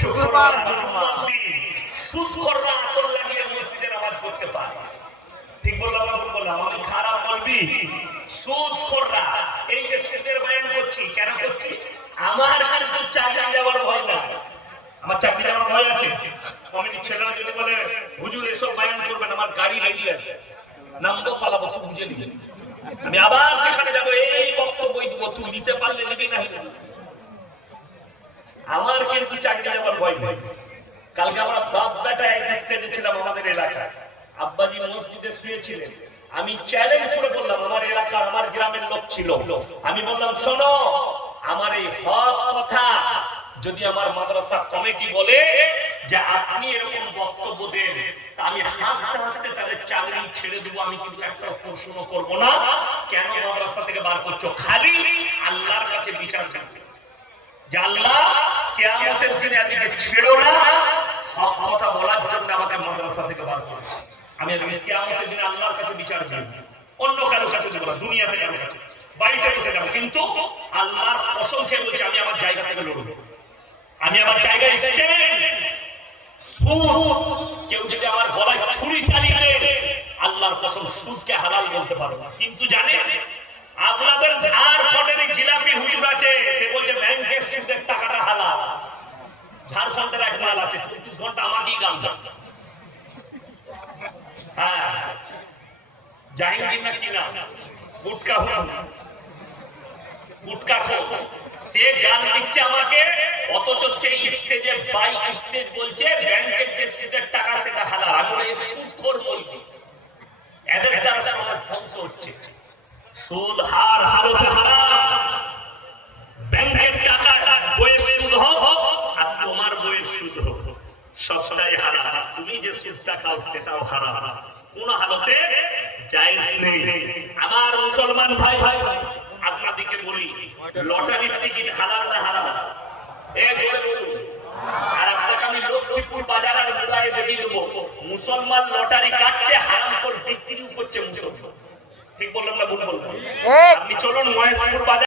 শুক্রবার সুদখোররা আকল লাগিয়ে মসজিদের নামাজ পড়তে পারে। ঠিক বললাম না? বললাম আমি খারাপ বলবি? সুদখোররা এই যে সুদের বয়ান করছি, কেন করছি? আমার কিন্তু চাকরি যাওয়ার ভয় না। আমার চাকরি যাওয়ার ভয় আছে? কমিটির ছেলেরা যদি বলে হুজুর এসব বয়ান করবেন, আমার গাড়ি রেডি আছে, নামবো পালাবো, তুই বুঝে নিবি। আমি আবার যেখানে যাবো এই বক্তব্যই দিব, তুই নিতে পারলে নিবি না। আমার কিন্তু চাকরি যাওয়ার ভয় নেই। কালকে আমরা বাপ বেটা এক স্টেজে ছিলাম আমাদের এলাকায়, আব্বাজি মসজিদে শুয়েছিলেন। আমি চ্যালেঞ্জ ছুড়ে বললাম, আমার এলাকার আমার গ্রামের লোক ছিল, আমি বললাম শোনো, আমার এই হক কথা যদি আমার মাদ্রাসা কমিটি বলে যে আপনি এরকম বক্তব্য দেন, তা আমি হাসতে হাসতে তাদের চাকরি ছেড়ে দেবো, আমি কিন্তু একটা প্রশ্ন করব না কেন মাদ্রাসা থেকে বার করছো, খালি আল্লাহর কাছে বিচার চাইতে যে আল্লাহ কিয়ামতের দিনে এদিকে ছেড়ো না, হক কথা বলার জন্য আমাকে মাদ্রাসা থেকে বার করেছে। আমি এদিকে কিয়ামতের দিনে আল্লাহর কাছে বিচার চাই, অন্য কারোর কাছে দেব না, দুনিয়াতে কারোর কাছে, বাড়িতে বসে যাবো, কিন্তু আল্লাহর কসম খেয়ে বলছি আমি আমার জায়গা থেকে লড়বো, আমি আমার জায়গায় স্ট্যান্ড। সুদ কেউ যদি আমার গলায় ছুরি চালিয়ে দেয়, আল্লাহর কসম সুদকে হালাল বলতে পারো না। কিন্তু জানে আপনাদের ঝাড়খণ্ডের জিলাপি হুজুর আছে, সে বলছে ব্যাংকের সুদের টাকাটা হালাল। ঝাড়খণ্ডের এক মাল আছে 24 ঘন্টা আমাকেই গাল দেয়। হ্যাঁ, জাহিঙ্গীর না কি না, গুটকা হুজুর, গুটকা খো, সে গাল দিচ্ছে আমাকে, অথচ সেই স্টেজে বাইক স্টেজ বলছে ব্যাংকের যে সুদের টাকা সেটা হালাল। আমি বলি সুদখোর বলবি, এদের দ্বারা সমাজ ধ্বংস হচ্ছে। সুদ হার হালতে হারাম, ব্যাংকের টাকা বইয়ের সুদ হোক আর তোমার বইয়ের সুদ হোক, সবটাই হারাম। তুমি যে সুদটা খাও সেটাও হারাম, কোন হালতে জায়েজ নেই। আমার মুসলমান ভাই ভাই আপনাদেরকে বলি, লটারির টিকিট হালাল না হারাম? এ জোরে বলুন। আর আপনাকে আমি লক্ষ্মীপুর বাজার আর মুরায়ে দেখিয়ে দেবো, মুসলমান লটারি কাটছে, হারাম করে বিক্রিও করছে মুসলমান। ঠিক বললাম না ভুল বললাম? আপনি চলুন মহেশপুর বাজার